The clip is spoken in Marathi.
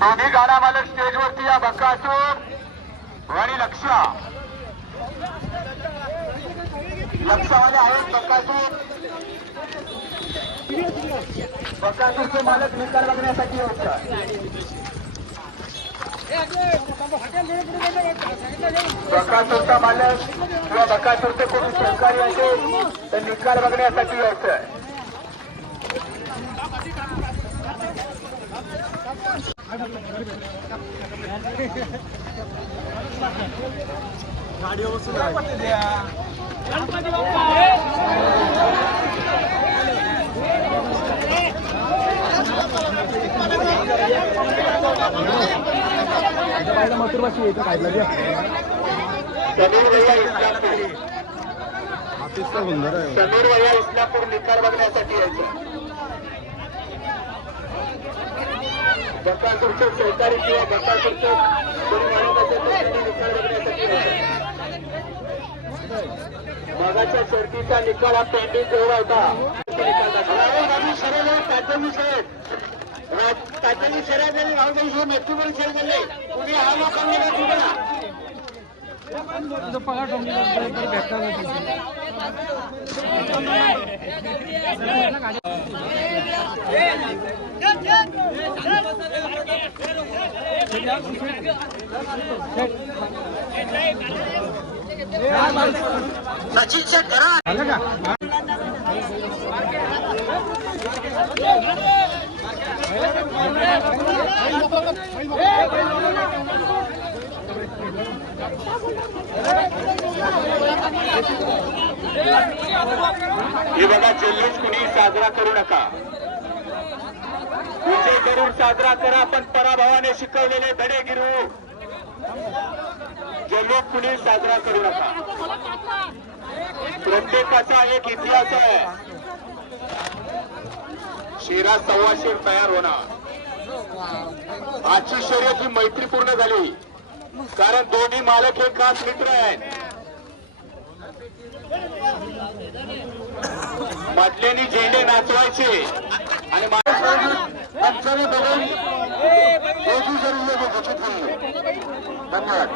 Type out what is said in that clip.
दोन्ही गाडा मालक स्टेजवरती या बक्कासूर आणि लक्ष. लक्षवाले आहेत बक्कासूर बक्कासूरचे मालक निकाल बघण्यासाठी येतात बकासूरचा मालक किंवा बक्कासूरचे कोणी सहकारी असेल तर निकाल बघण्यासाठी यायचं भैया इस्लामपूर समीर भैया इस्लामपूर निकाल बघण्यासाठी यायचं. बकासूरचे सहकारी किंवा बकासूरचे कोणी मालक असेल तर त्यांनी निकाल बघण्यासाठी यायचं मगाच्या शर्तीचा निकाल हा पेंडिंग जेवढा होता तात्यांनी शर्यत झाली. राहुल मेट्रोपॉल खेळ झाले. कुणी हा लोकांना तुला सचिन शेट करा. हे बघा जल्लोष कुणी साजरा करू नका. विजय जरूर साजरा करा पण पराभवाने शिकवलेले धडे गिरू जल्लोष कुणी साजरा करू नका. प्रत्येकाचा एक इतिहास आहे. शिरा सव्वाशेर तयार होणार. आजची शर्यत ही मैत्रीपूर्ण झाली. कारण दोन्ही मालक हे खास मित्र आहेत. मधल्यानी झेंडे नाचवायचे आणि একজনে দেবেন পঁচিশ হাজার বছর ধন্যবাদ